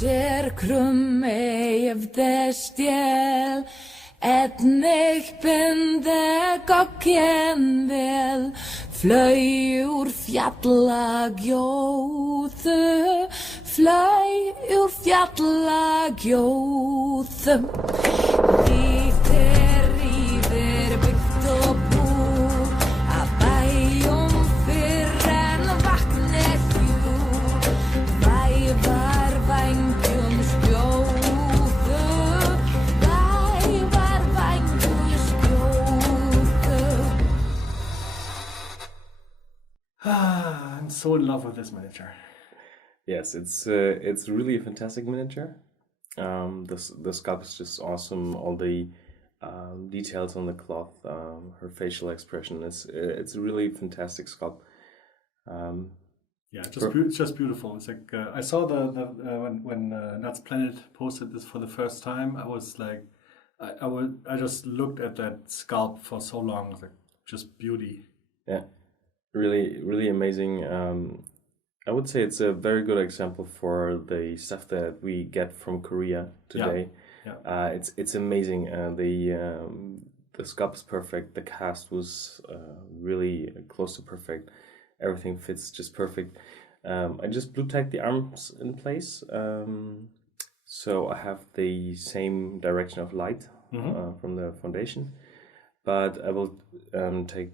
Sér krummi efter stjäl ett nickbinde gocken väl flöj ur fjalla gjóðu flöj ur fjalla gjóðu Vítir yfir byggt og búr að bæjum fyrr en vaknir fjúr vævar vængjum skjóðu vævar vængjum skjóðu I'm so in love with this miniature. Yes, it's really a fantastic miniature. The sculpt is just awesome. All the details on the cloth, her facial expression. It's a really fantastic sculpt. Yeah, it's just beautiful. It's like I saw the when Nuts Planet posted this for the first time. I was like, I just looked at that sculpt for so long. It's like just beauty. Yeah, really, really amazing. I would say it's a very good example for the stuff that we get from Korea today. Yeah. It's amazing. The sculpt is perfect. The cast was really close to perfect. Everything fits just perfect. I just blue tacked the arms in place, so I have the same direction of light from the foundation. But I will take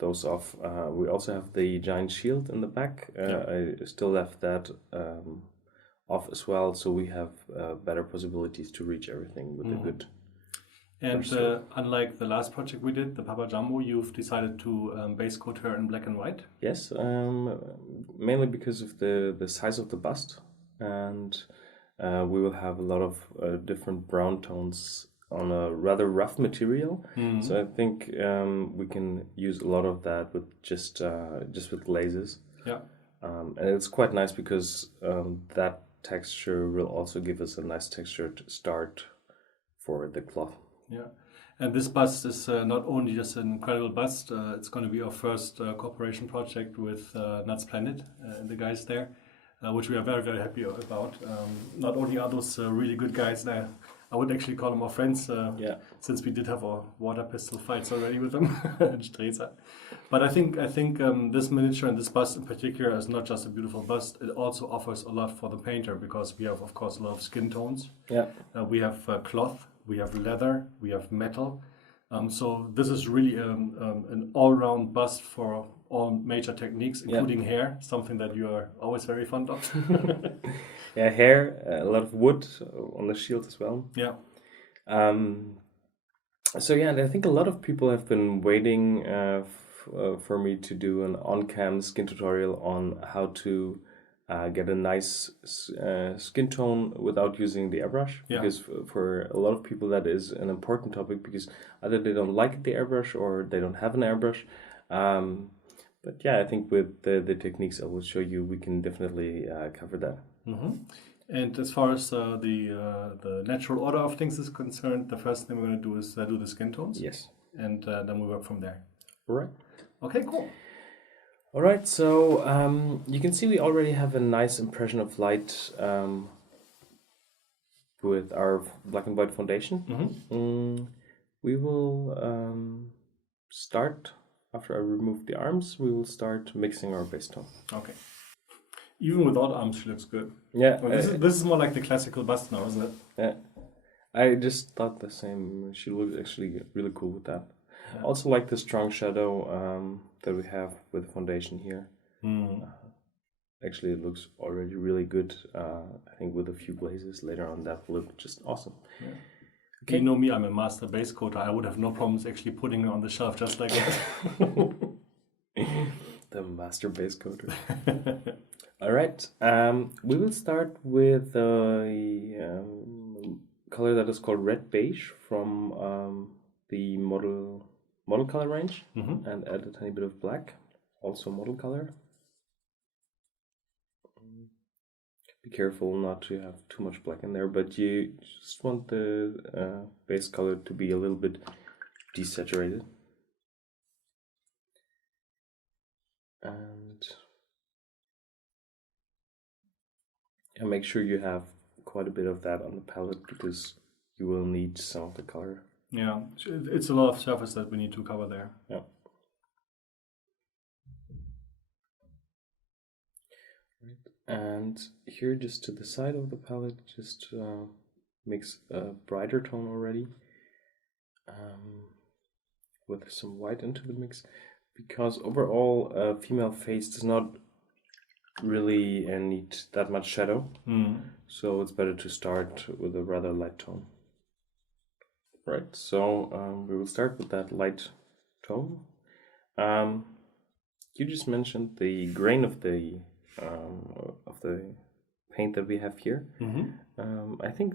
those off. We also have the giant shield in the back. I still left that off as well, so we have better possibilities to reach everything with a good. And unlike the last project we did, the Papa Jumbo, you've decided to base coat her in black and white? Yes, mainly because of the size of the bust, and we will have a lot of different brown tones on a rather rough material. So I think we can use a lot of that with just with glazes. Yeah. And it's quite nice because that texture will also give us a nice textured start for the cloth. Yeah, and this bust is not only just an incredible bust, it's going to be our first cooperation project with Nuts Planet and the guys there, which we are very, very happy about. Not only are those really good guys there, I would actually call them our friends, since we did have our water pistol fights already with them. But I think this miniature and this bust in particular is not just a beautiful bust, it also offers a lot for the painter, because we have, of course, a lot of skin tones. Yeah. We have cloth, we have leather, we have metal. So this is really an all-round bust for all major techniques, including hair, something that you are always very fond of. Yeah, hair, a lot of wood on the shield as well. Yeah. So yeah, I think a lot of people have been waiting for me to do an on-cam skin tutorial on how to get a nice skin tone without using the airbrush. Yeah. Because for a lot of people that is an important topic, because either they don't like the airbrush or they don't have an airbrush. But yeah, I think with the techniques I will show you, we can definitely cover that. And as far as the natural order of things is concerned, the first thing we're going to do is do the skin tones. Yes. And then we work from there. All right. Okay, cool. All right, so you can see we already have a nice impression of light with our black and white foundation. We will start, after I remove the arms, we will start mixing our base tone. Okay. Even without arms, she looks good. Yeah. Well, this is more like the classical bust now, isn't it? Yeah. I just thought the same. She looks actually really cool with that. Yeah. Also like the strong shadow that we have with the foundation here. Actually, it looks already really good. I think with a few glazes later on, that will look just awesome. Yeah. Okay. You know me, I'm a master base coater. I would have no problems actually putting it on the shelf just like that. The master base coater. All right. We will start with the color that is called red beige from the model color range, and add a tiny bit of black, also model color. Be careful not to have too much black in there, but you just want the base color to be a little bit desaturated. And make sure you have quite a bit of that on the palette because you will need some of the color. Yeah, it's a lot of surface that we need to cover there. Yeah. And here, just to the side of the palette, just mix a brighter tone already with some white into the mix, because overall a female face does not really need that much shadow, so it's better to start with a rather light tone. Right, so we will start with that light tone. You just mentioned the grain of the paint that we have here. I think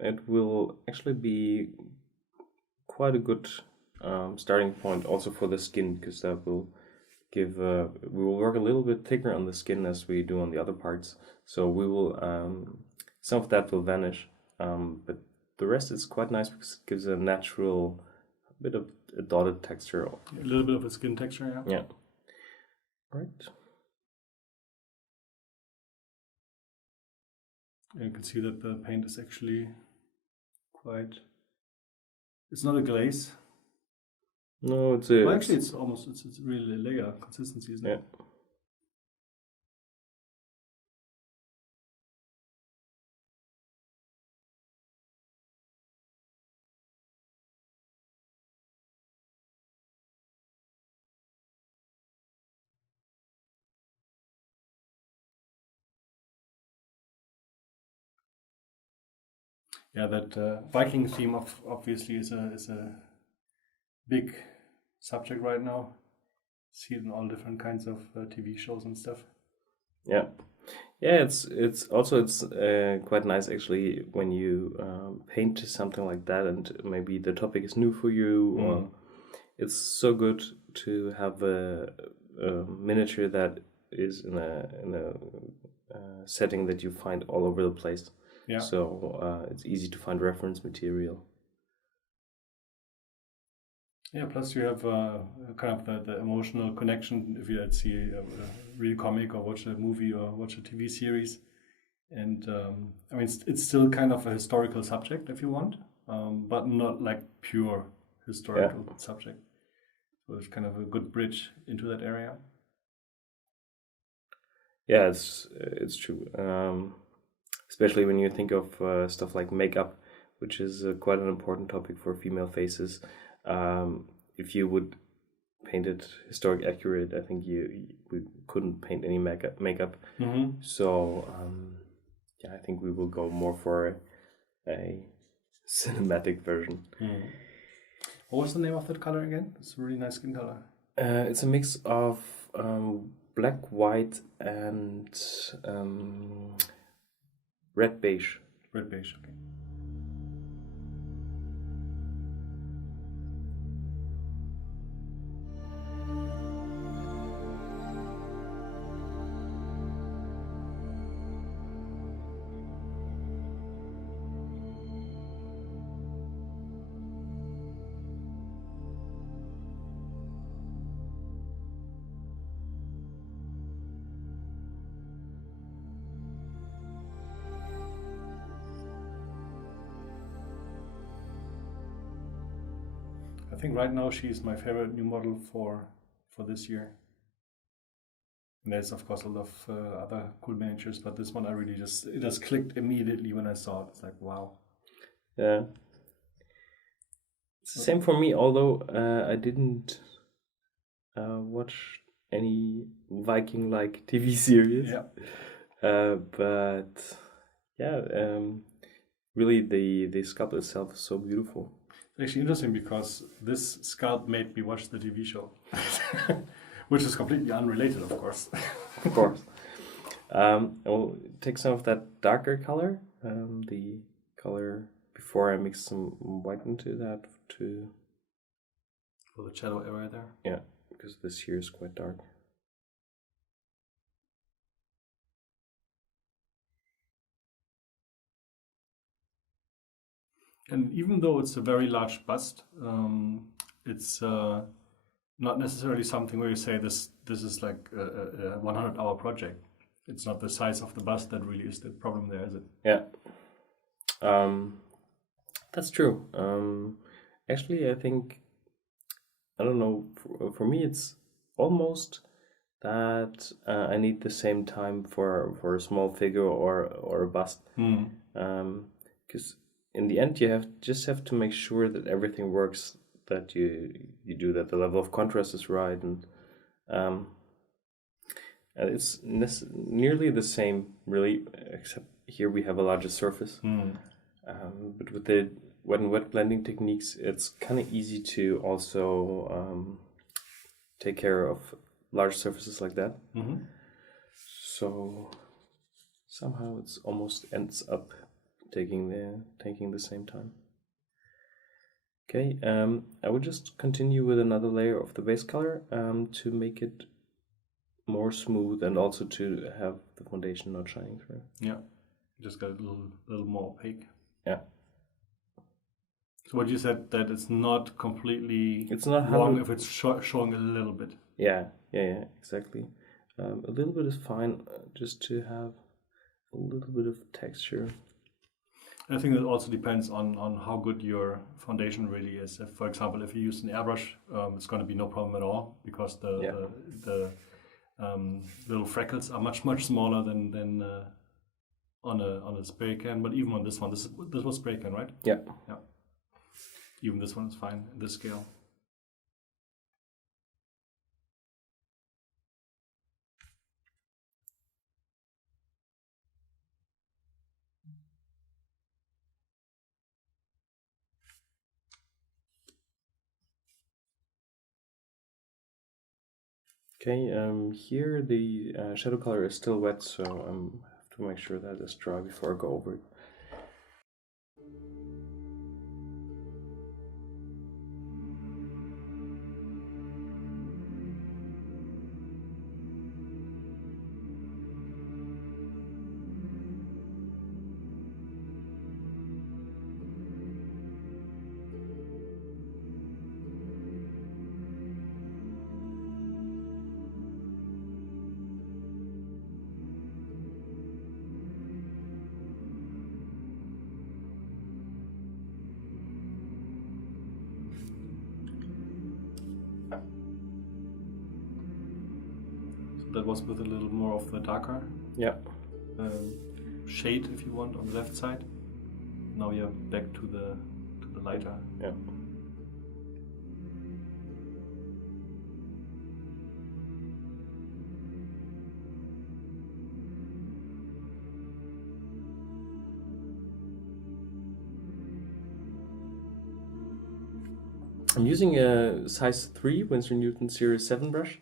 it will actually be quite a good starting point also for the skin, because that will give we will work a little bit thicker on the skin as we do on the other parts, so we will some of that will vanish, but the rest is quite nice because it gives a natural bit of a dotted texture. A little bit of a skin texture, yeah. Right. You can see that the paint is actually quite... It's not a glaze. No, it's a... Well, actually, it's really a layer consistency, isn't it? Yeah, that Viking theme obviously is a big subject right now. See it in all different kinds of TV shows and stuff. Yeah, it's also quite nice actually when you paint something like that, and maybe the topic is new for you, or it's so good to have a miniature that is in a setting that you find all over the place. Yeah. So it's easy to find reference material. Yeah, plus you have kind of the emotional connection if you see a real comic or watch a movie or watch a TV series. And I mean, it's still kind of a historical subject if you want, but not like pure historical subject. So it's kind of a good bridge into that area. Yeah, it's true. Especially when you think of stuff like makeup, which is quite an important topic for female faces. If you would paint it historic accurate, I think we couldn't paint any makeup. So I think we will go more for a cinematic version. What was the name of that color again? It's a really nice skin color. It's a mix of black, white, and red beige. Red beige, okay. I think right now she's my favorite new model for this year. And there's of course a lot of other cool miniatures, but this one I really it just clicked immediately when I saw it. It's like, wow. Yeah. It's the same for me, although I didn't watch any Viking-like TV series. Yeah. But yeah, really the sculpt itself is so beautiful. It's actually interesting because this sculpt made me watch the TV show, which is completely unrelated, of course. Of course. I'll take some of that darker color, the color before I mix some white into that for the shadow area there. Yeah, because this here is quite dark. And even though it's a very large bust, it's not necessarily something where you say this is like a 100-hour project. It's not the size of the bust that really is the problem there, is it? Yeah, That's true. Actually, I think, I don't know, for me it's almost that I need the same time for a small figure or a bust. Because in the end you have to make sure that everything works, that you do that the level of contrast is right, and it's nearly the same really, except here we have a larger surface. But with the wet and wet blending techniques, it's kind of easy to also take care of large surfaces like that. So somehow it's almost ends up taking the same time. Okay, I would just continue with another layer of the base color to make it more smooth and also to have the foundation not shining through. Yeah, just got a little more opaque. Yeah. So what you said, that it's not completely It's not wrong if it's showing a little bit. Yeah, exactly. A little bit is fine, just to have a little bit of texture. I think it also depends on how good your foundation really is. If, for example, if you use an airbrush, it's going to be no problem at all, because the little freckles are much smaller than on a spray can. But even on this one, this was spray can, right? Yeah. Even this one is fine in this scale. Okay, here the shadow color is still wet, so I have to make sure that it's dry before I go over it. That was with a little more of the darker shade, if you want, on the left side. Now you're back to the lighter. Yeah. I'm using a size 3 Winsor Newton Series 7 brush.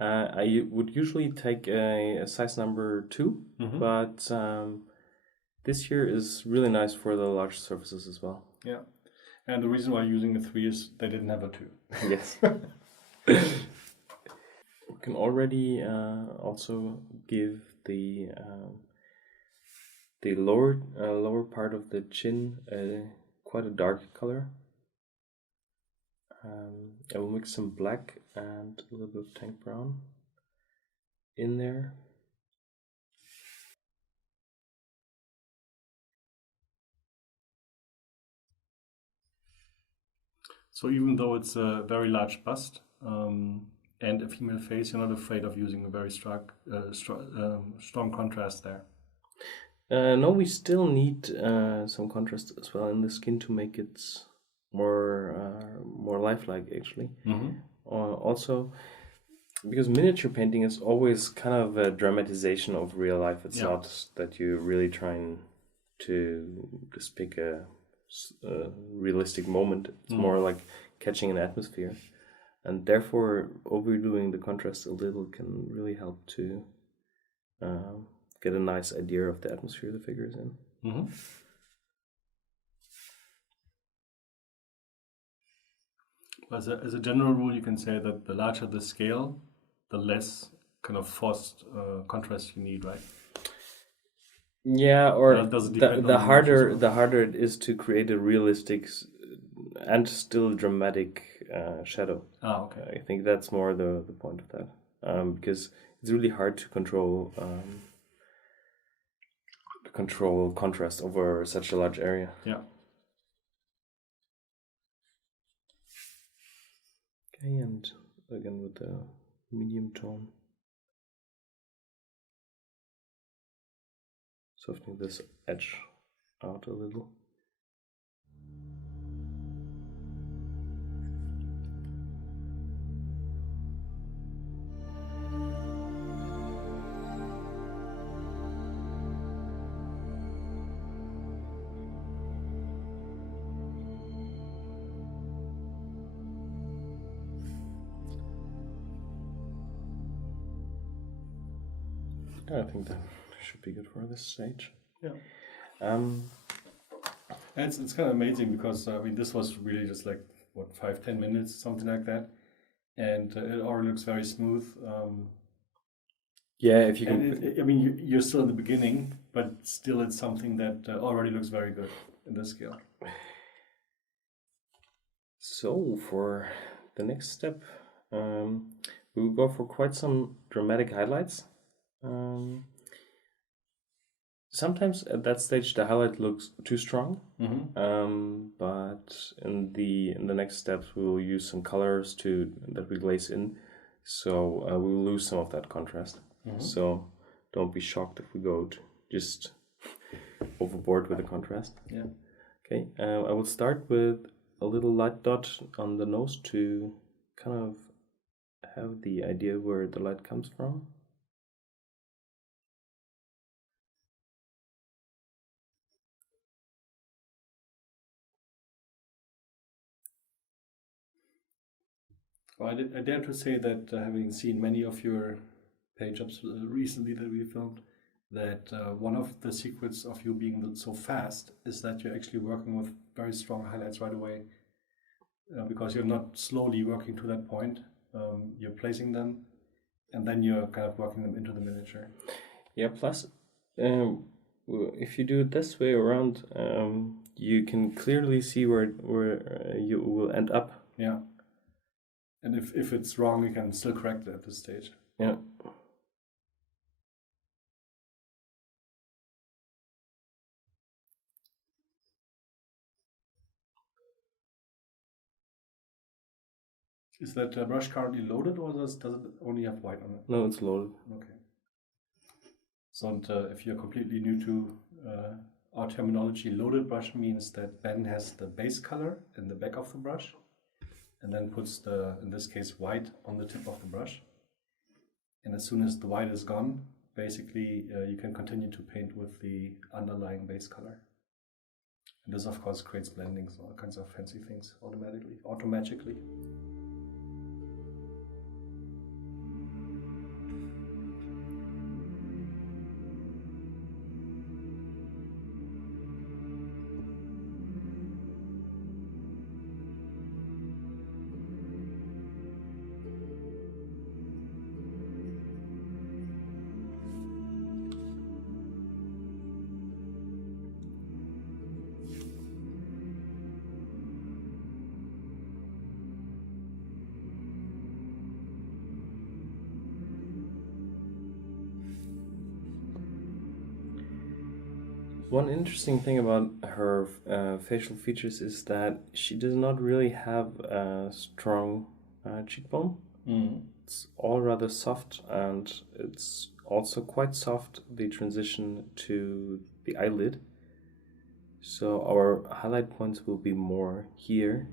I would usually take a size number 2, but this here is really nice for the large surfaces as well. Yeah, and the reason why I'm using a 3 is they didn't have a 2. Yes. We can already also give the lower part of the chin quite a dark color. I will mix some black and a little bit of tank brown in there. So even though it's a very large bust and a female face, you're not afraid of using a very strong contrast there? No, we still need some contrast as well in the skin to make it more lifelike, actually. Also, because miniature painting is always kind of a dramatization of real life. It's not that you're really trying to just pick a realistic moment. It's more like catching an atmosphere, and therefore overdoing the contrast a little can really help to get a nice idea of the atmosphere the figure is in. As a general rule, you can say that the larger the scale, the less kind of forced contrast you need, right? Yeah, or does it depend the on harder it is to create a realistic and still dramatic shadow. Okay. I think that's more the point of that, because it's really hard to control the control contrast over such a large area. Yeah. Okay, and again with the medium tone. Softening this edge out a little. I think that should be good for this stage. Yeah. Um, And it's kind of amazing because I mean this was really just like what 5-10 minutes, something like that, and it already looks very smooth. yeah, if you can. And I mean you're still in the beginning, but still it's something that already looks very good in this scale. So for the next step, we will go for quite some dramatic highlights. Sometimes at that stage the highlight looks too strong, but in the next steps we will use some colors that we glaze in, so we will lose some of that contrast. So don't be shocked if we go just overboard with the contrast. Yeah. Okay, I will start with a little light dot on the nose to kind of have the idea where the light comes from. Well, I dare to say that having seen many of your paint jobs recently that we filmed, that one of the secrets of you being so fast is that you're actually working with very strong highlights right away, because you're not slowly working to that point. You're placing them, and then you're kind of working them into the miniature. Yeah, plus, if you do it this way around, you can clearly see where you will end up. Yeah. And if it's wrong, you can still correct it at this stage. Yeah. Is that brush currently loaded, or does it only have white on it? No, it's loaded. Okay. So and, if you're completely new to our terminology, loaded brush means that Ben has the base color in the back of the brush, and then puts in this case, white on the tip of the brush. And as soon as the white is gone, basically you can continue to paint with the underlying base color. And this, of course, creates blendings, all kinds of fancy things automatically. One interesting thing about her facial features is that she does not really have a strong cheekbone. It's all rather soft, and it's also quite soft, the transition to the eyelid. So our highlight points will be more here.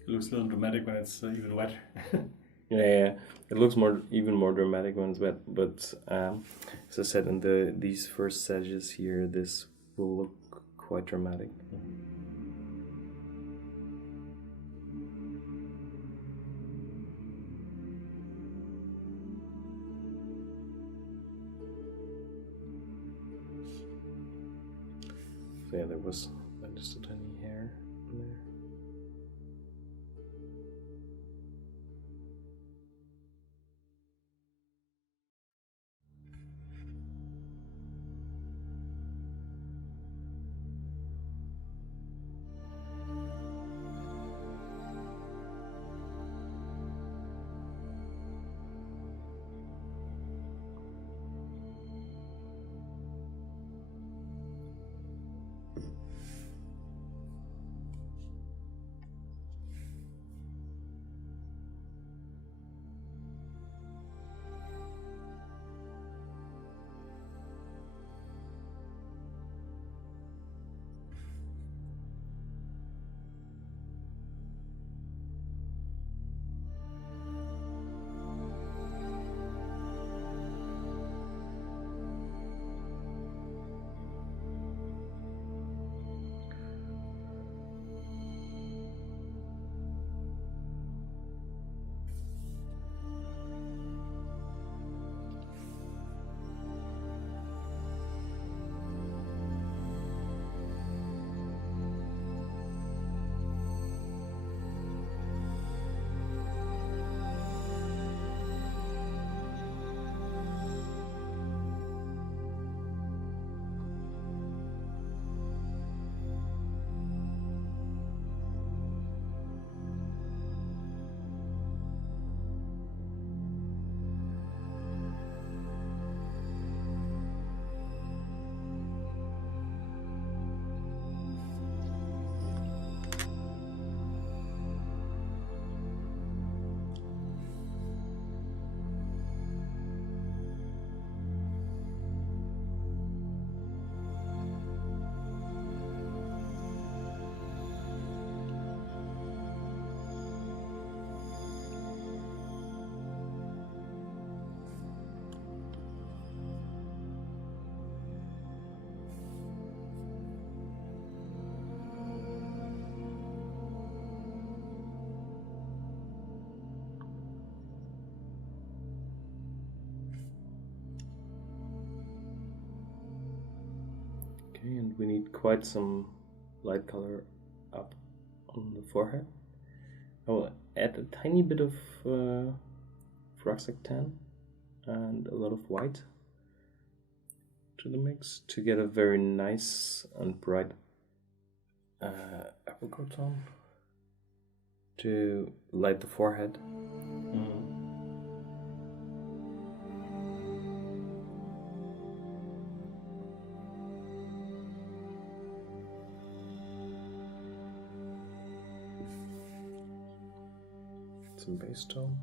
It looks a little dramatic when it's even wet. Yeah, it looks even more dramatic when it's wet. But as I said, in these first sedges here, this will look quite dramatic. there was just a tiny hair in there. Okay, and we need quite some light color up on the forehead. I will add a tiny bit of rucksack tan and a lot of white to the mix to get a very nice and bright apricot tone to light the forehead. Some base tone.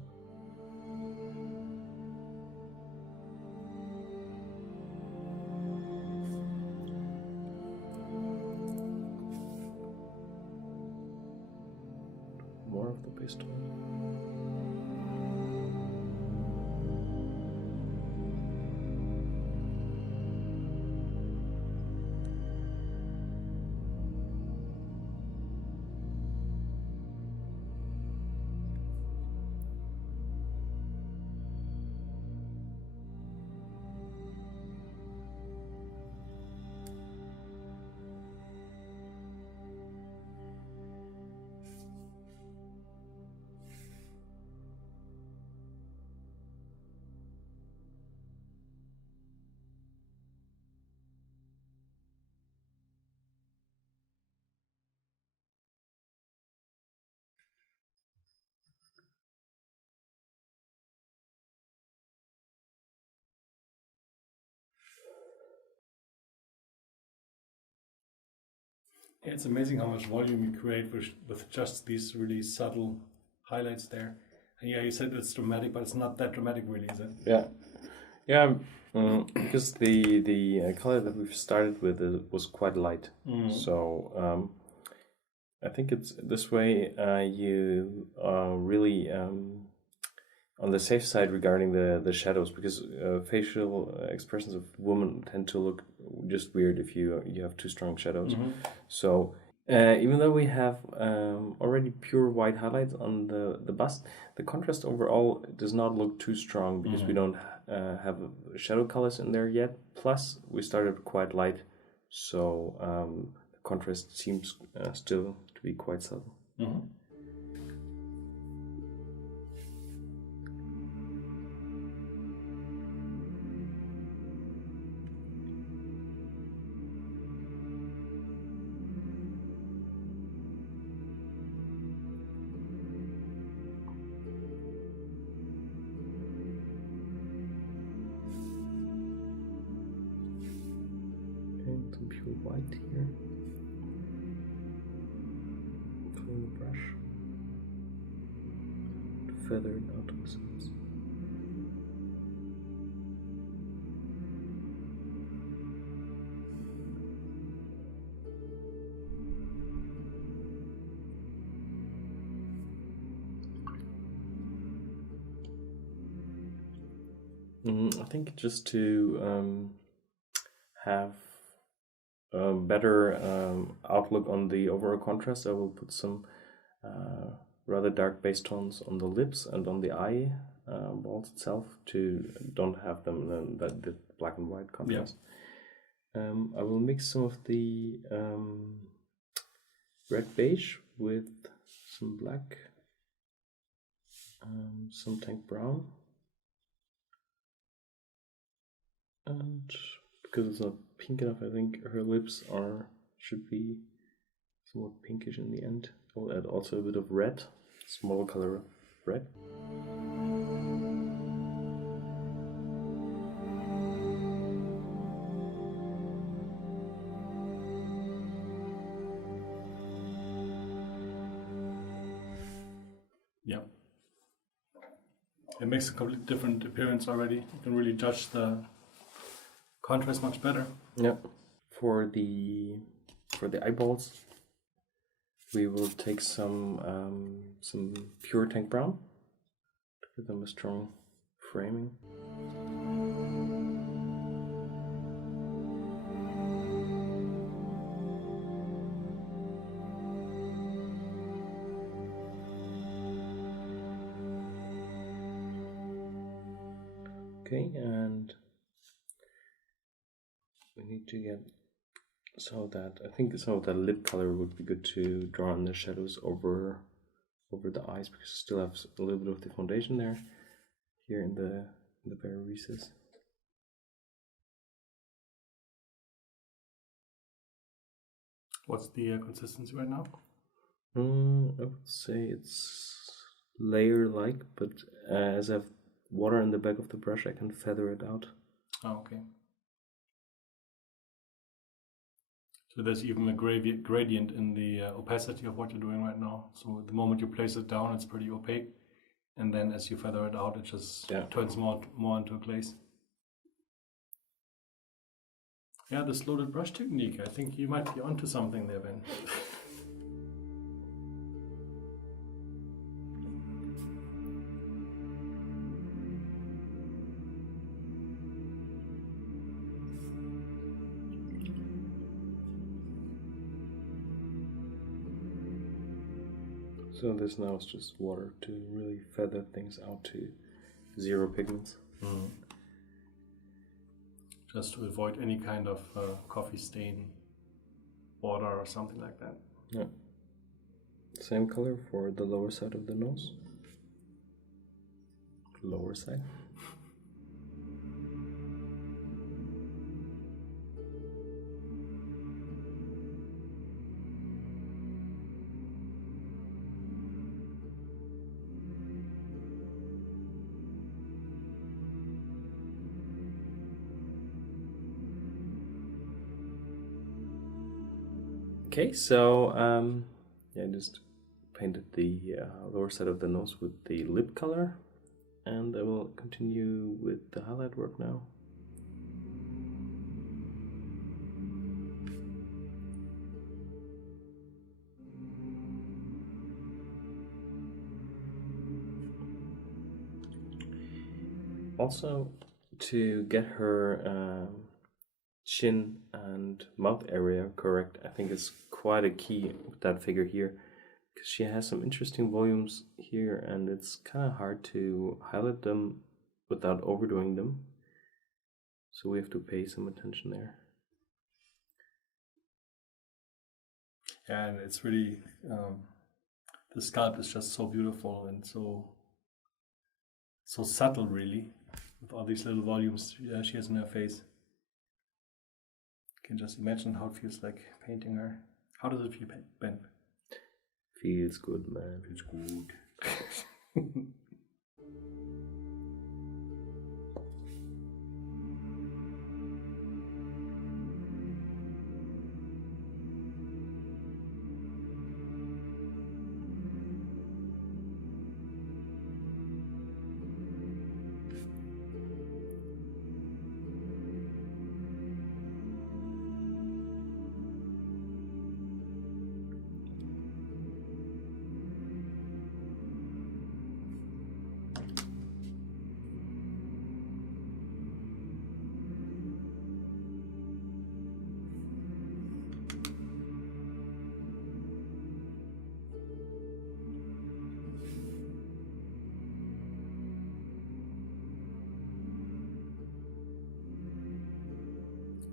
More of the base tone. Yeah, it's amazing how much volume you create with just these really subtle highlights there. And yeah, you said it's dramatic, but it's not that dramatic, really, is it? Yeah, yeah, because the color that we've started with was quite light, so I think it's this way you are really on the safe side regarding the shadows, because facial expressions of women tend to look just weird if you have too strong shadows. So even though we have already pure white highlights on the bust, the contrast overall does not look too strong because we don't have shadow colors in there yet. Plus, we started quite light so the contrast seems still to be quite subtle. Mm-hmm. And some pure white here. From the brush to feather it out to the sides. I think just to have a better outlook on the overall contrast, I will put some rather dark base tones on the lips and on the eye balls itself to don't have them in that black and white contrast. I will mix some of the red beige with some black, some tank brown, and because it's not pink enough, I think her lips should be somewhat pinkish in the end. I'll add also a bit of red, small color of red. Yeah. It makes a completely different appearance already. You can really judge the contrast much better. Yeah. For the eyeballs, we will take some pure tank brown to give them a strong framing. Okay, and we need to get I think some of that lip color would be good to draw in the shadows over the eyes, because you still have a little bit of the foundation there, here in the very recess. What's the consistency right now? I would say it's layer-like, but as I have water in the back of the brush, I can feather it out. Oh, okay. So there's even a gradient in the opacity of what you're doing right now. So the moment you place it down, it's pretty opaque. And then as you feather it out, it just turns more into a glaze. Yeah, this loaded brush technique, I think you might be onto something there, Ben. So this now is just water to really feather things out to zero pigments. Mm. Just to avoid any kind of coffee stain, water or something like that. Yeah. Same color for the lower side of the nose. Lower side. Okay, so I just painted the lower side of the nose with the lip color, and I will continue with the highlight work now. Also, to get her chin and mouth area correct, I think is quite a key with that figure here, because she has some interesting volumes here, and it's kind of hard to highlight them without overdoing them. So we have to pay some attention there. Yeah, and it's really the sculpt is just so beautiful and so subtle, really, with all these little volumes she has in her face. You can just imagine how it feels like painting her. How does it feel, Ben? Feels good, man. Feels good.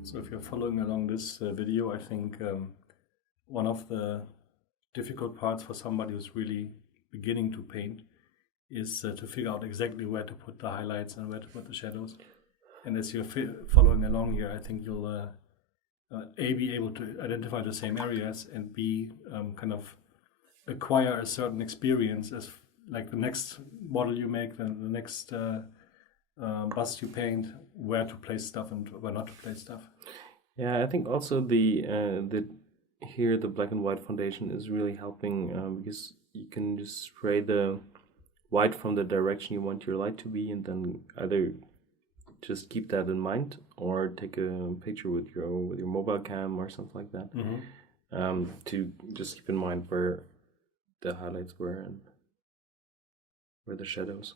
So if you're following along this video, I think one of the difficult parts for somebody who's really beginning to paint is to figure out exactly where to put the highlights and where to put the shadows. And as you're following along here, I think you'll A, be able to identify the same areas, and B, kind of acquire a certain experience as like the next model you make, then the next bust you paint, where to place stuff and where not to place stuff. Yeah, I think also the here the black and white foundation is really helping because you can just spray the white from the direction you want your light to be, and then either just keep that in mind or take a picture with your mobile cam or something like that, to just keep in mind where the highlights were and where the shadows.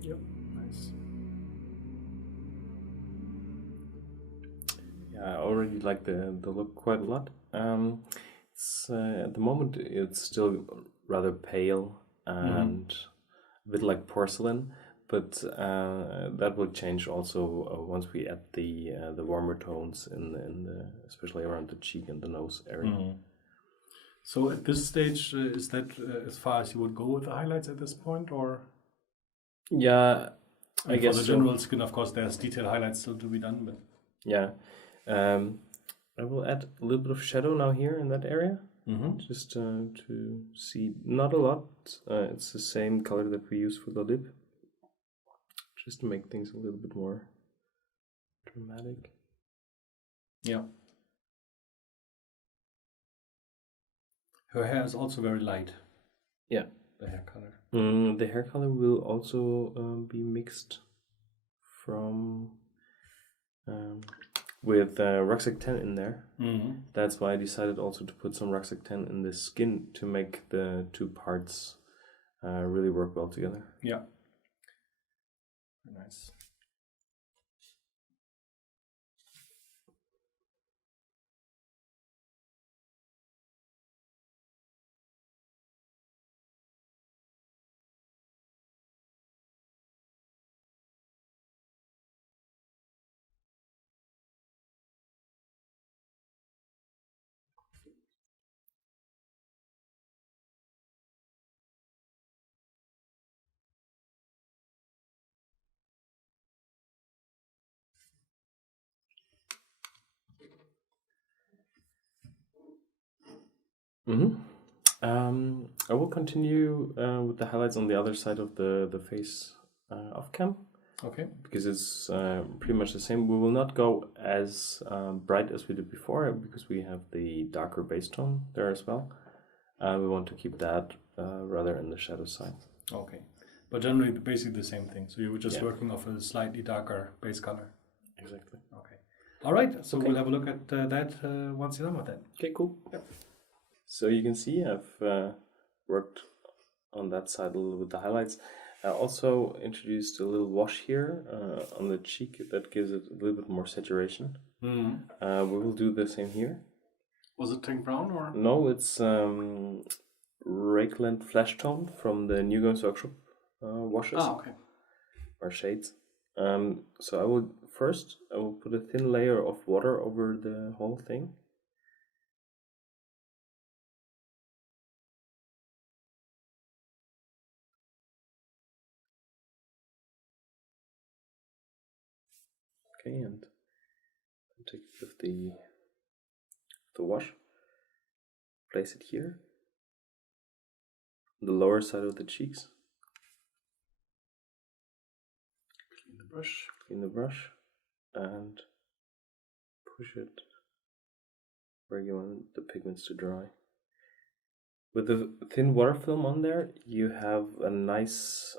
Yep, nice. Yeah, I already like the look quite a lot. It's at the moment it's still rather pale and a bit like porcelain, but that will change also once we add the warmer tones in the especially around the cheek and the nose area. So at this stage, is that as far as you would go with the highlights at this point, or? Yeah, I And guess for the so. general skin, of course, there's detailed highlights still to be done, but Yeah. I will add a little bit of shadow now here in that area, just to see, not a lot. It's the same color that we use for the lip, just to make things a little bit more dramatic. yeah. Her hair is also very light, Yeah. the hair color. The hair color will also be mixed from with Rucksack 10 in there. That's why I decided also to put some Rucksack 10 in the skin to make the two parts really work well together. Yeah. Nice. I will continue with the highlights on the other side of the face off cam, Okay. because it's pretty much the same. We will not go as bright as we did before because we have the darker base tone there as well. We want to keep that rather in the shadow side. Okay. But generally, basically the same thing. So you were just Yeah. working off a slightly darker base color. Exactly. Okay. All right. So we'll have a look at that once you're done with that. Okay, cool. Yep. So you can see I've worked on that side a little with the highlights. I also introduced a little wash here on the cheek that gives it a little bit more saturation. We will do the same here. Was it tank brown or? No, it's Rakeland Flash Tone from the New Games Workshop washes Okay. or shades. So I will put a thin layer of water over the whole thing. Okay, and take a bit of the wash, place it here, on the lower side of the cheeks. Clean the brush, and push it where you want the pigments to dry. With the thin water film on there, you have a nice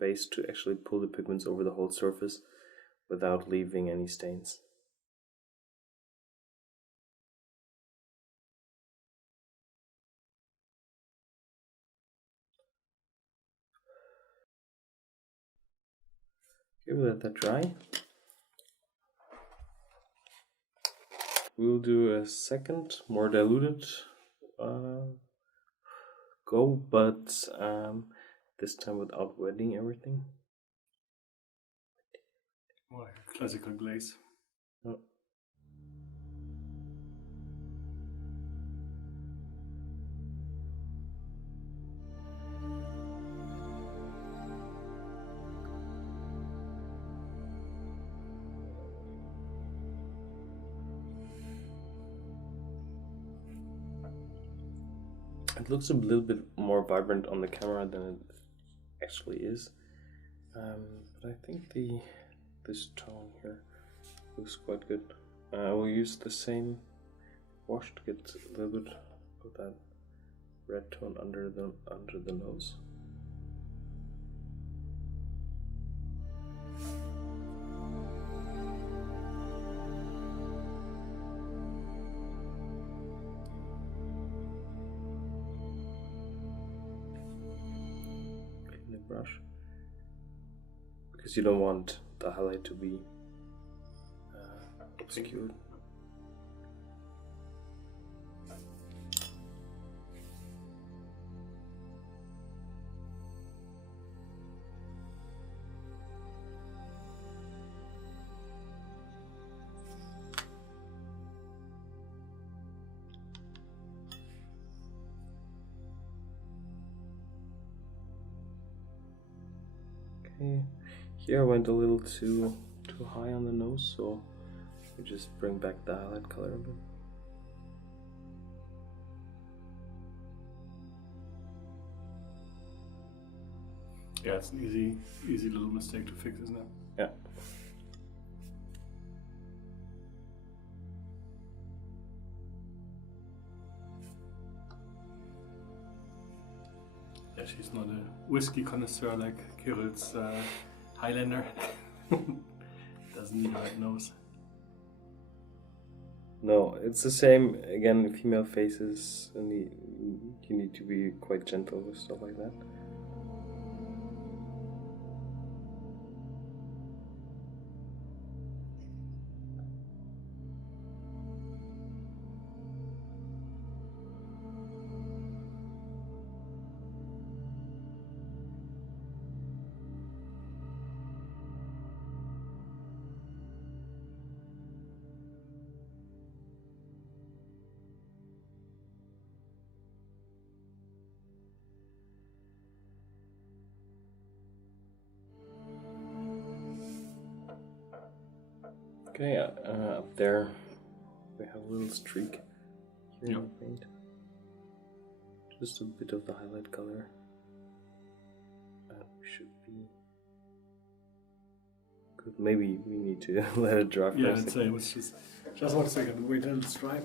base to actually pull the pigments over the whole surface without leaving any stains. Okay, we'll let that dry. We'll do a second, more diluted go, but this time without wetting everything. More like a classical glaze. Oh. It looks a little bit more vibrant on the camera than it actually is, but I think this tone here looks quite good. I will use the same wash to get a little bit of that red tone under the nose. Clean the brush, because you don't want the highlight to be obscured. Okay, here I went a little too high on the nose, so we just bring back the highlight color a bit. Yeah, it's an easy little mistake to fix, isn't it? Yeah. Yeah, she's not a whiskey connoisseur like Kirill's Highlander. Doesn't need a red nose. No, it's the same. Again, female faces, and you need to be quite gentle with stuff like that. Okay, up there we have a little streak here in the paint. Just a bit of the highlight color. And we should be good. Maybe we need to let it dry for Yeah, a I'd second. say it was just 1 second. Wait till it's dry.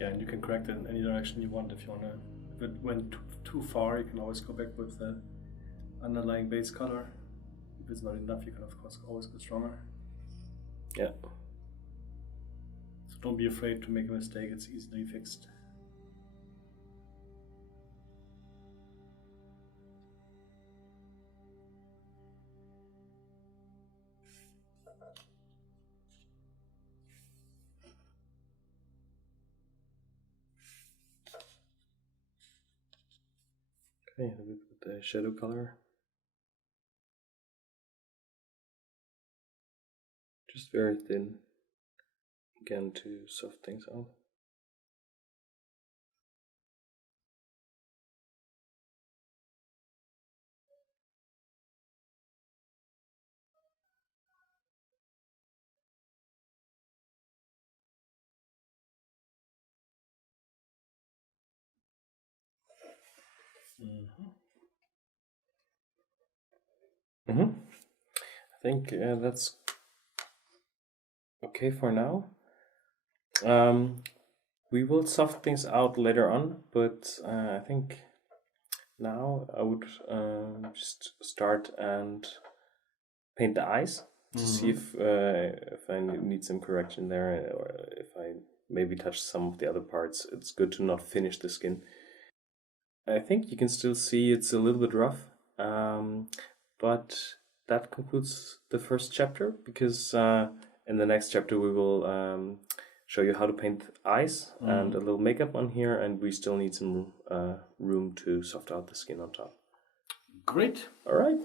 Yeah, and you can correct it in any direction you want if you want to. If it went too far, you can always go back with the underlying base color. If it's not enough, you can of course always go stronger. Yeah. So don't be afraid to make a mistake, it's easily fixed. Okay, a bit with the shadow color. Just very thin, again, to soft things out. I think that's okay for now. We will soft things out later on, but I think now I would just start and paint the eyes to see if I need some correction there, or if I maybe touch some of the other parts. It's good to not finish the skin. I think you can still see it's a little bit rough, but that concludes the first chapter, because in the next chapter we will show you how to paint eyes and a little makeup on here, and we still need some room to soft out the skin on top. Great. All right.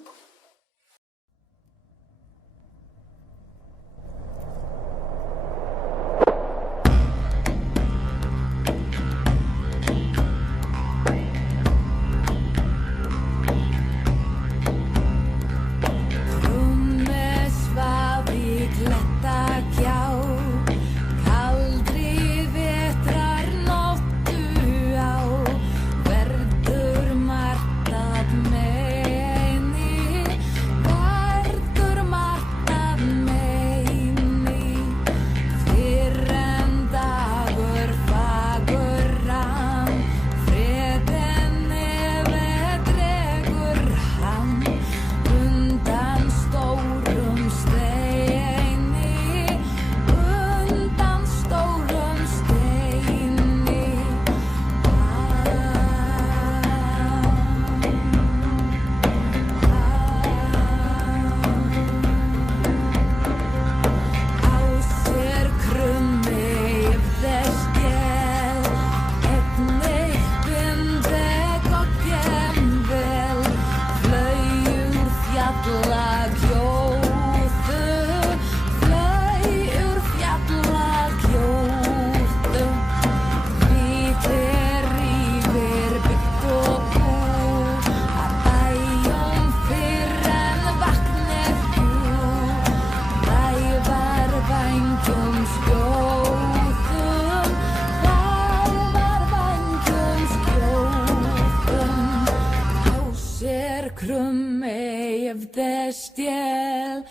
stjæl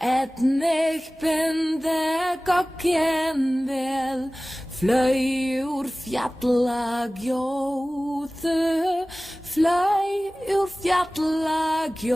Etnig binde gokken vel Fløy úr fjallagjóðu Fløy úr fjallagjóðu